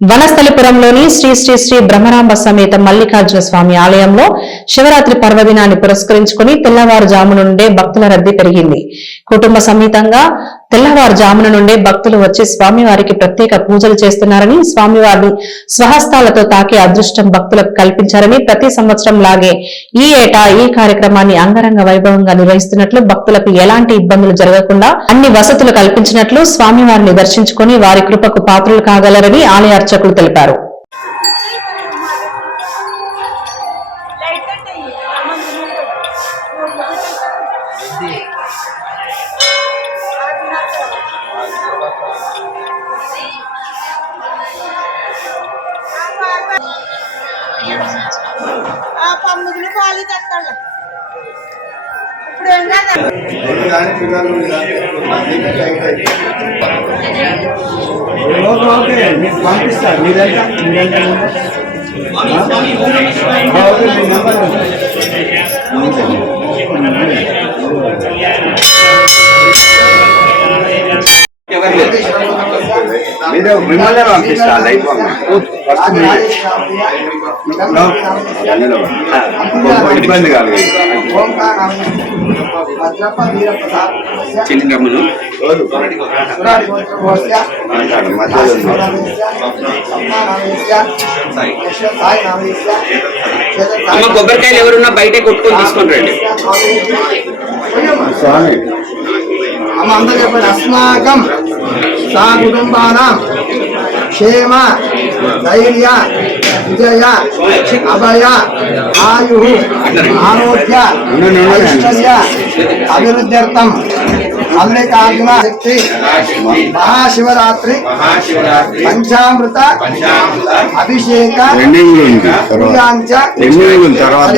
వనస్థలిపురంలోని శ్రీ శ్రీ శ్రీ బ్రహ్మరాంబ సమేత మల్లికార్జున స్వామి ఆలయంలో శివరాత్రి పర్వదినాన్ని పురస్కరించుకుని తెల్లవారుజాము నుండే భక్తుల రద్దీ పెరిగింది. కుటుంబ సమేతంగా తెల్లవారుజామున నుండే భక్తులు వచ్చి స్వామివారికి ప్రత్యేక పూజలు చేస్తున్నారని స్వామివారిని స్వహస్తాలతో తాకే అదృష్టం భక్తులకు కల్పించారని ప్రతి సంవత్సరం లాగే ఈ ఏటా ఈ కార్యక్రమాన్ని అంగరంగ వైభవంగా నిర్వహిస్తున్నట్లు భక్తులకు ఎలాంటి ఇబ్బందులు జరగకుండా అన్ని వసతులు కల్పించినట్లు స్వామివారిని దర్శించుకుని వారి కృపకు పాత్రలు కాగలరని ఆలయ అర్చకులు తెలిపారు. ఆ పమ్ముదులు పాలు తెస్తాడు ఇప్పుడు ఏం కాదు ఓకే ఓకే మీకు పంపిస్తారు మీరంతా మీరంతా ఓకే మీ నెంబర్ మీరు మిమ్మల్ని పంపిస్తా లైఫ్ ఫస్ట్ మీరే. ఇబ్బంది కాదు. అమ్మ కొబ్బరికాయలు ఎవరున్నా బయటే కొట్టుకొని తీసుకొని రండి. అమ్మ అందరూ చెప్పండి. అస్మాకం. సా కుటుంబానాం క్షేమ ధైర్య విజయ అభయ ఆయు ఆరోగ్య ఐశ్వర్య అభివృద్ధ్యర్థం. మల్లికార్జున శక్తి మహాశివరాత్రి పంచామృత అభిషేక తర్వాత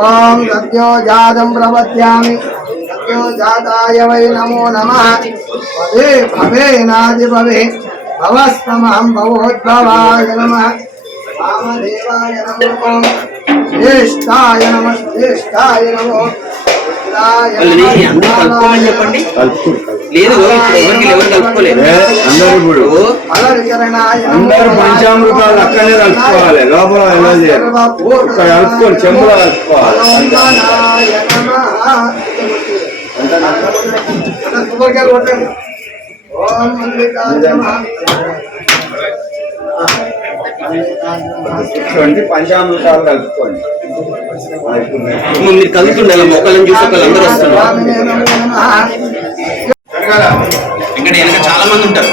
ఓం సత్యో జాతం ప్రపద్యామి సత్యో జాతాయ వై నమో నమ. భవే భవే నాది భవే. భవస్తమహం భవోద్భవాయ నమ. వామదేవాయ నమో శ్రేష్టాయ నమ. శ్రేష్టాయ నమో. అందరూ కలుపుకోమని చెప్పండి. లేదు ఎవరికి ఎవరు కలుపుకోలేదు. అందరూ ఇప్పుడు అందరూ పంచామృతాలు అక్కడే కలుపుకోవాలి లోపల ఎలా చేయాలి. కలుపుకోవాలి చెంబులో కలుపుకోవాలి. ఇటువంటి పంచామృతాలు కలుపుకోండి. మీరు కలుపుతుండాలి మొక్కలను చూసి ఒకళ్ళు అందరూ వస్తున్నారు. ఇక్కడ వెనక చాలా మంది ఉంటారు.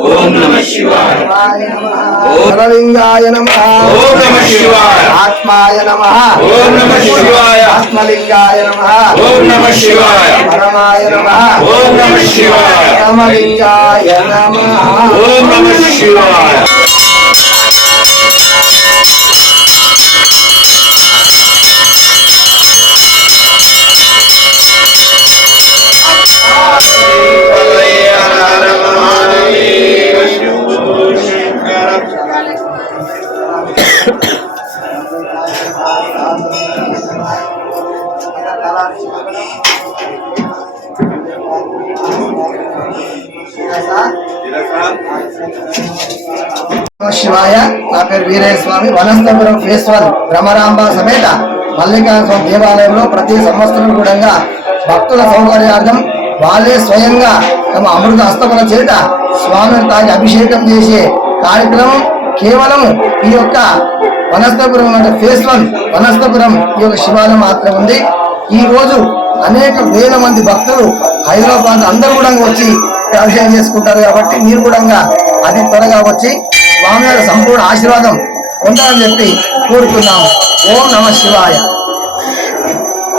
ఓం నమ ఆత్మాయ నమ. ఓం నమ శివాయ. ఆత్మలింగాయ నమ. పరమాయ నమ. ఓం నమ శివాయ. నా పేరు వీరయ్య స్వామి. వనస్థపురం ఫేస్ వన్ భ్రమరాంబ సమేత మల్లికార్జున స్వామి దేవాలయంలో ప్రతి సంవత్సరం కూడా భక్తుల సౌకర్యార్థం వాళ్ళే స్వయంగా తమ అమృత హస్తముల చేత స్వామిని తాగి అభిషేకం చేసే కార్యక్రమం కేవలం ఈ యొక్క వనస్థపురం అంటే ఫేస్ వన్ వనస్థపురం ఈ యొక్క శివాలయం మాత్రం ఉంది. ఈ రోజు అనేక వేల మంది భక్తులు హైదరాబాద్ అందరూ కూడా వచ్చి అభిషేకం చేసుకుంటారు కాబట్టి మీరు కూడా అతి త్వరగా వచ్చి స్వామివారి సంపూర్ణ ఆశీర్వాదం పొందాలని చెప్పి కోరుతున్నాం ఓం నమ శివాయ.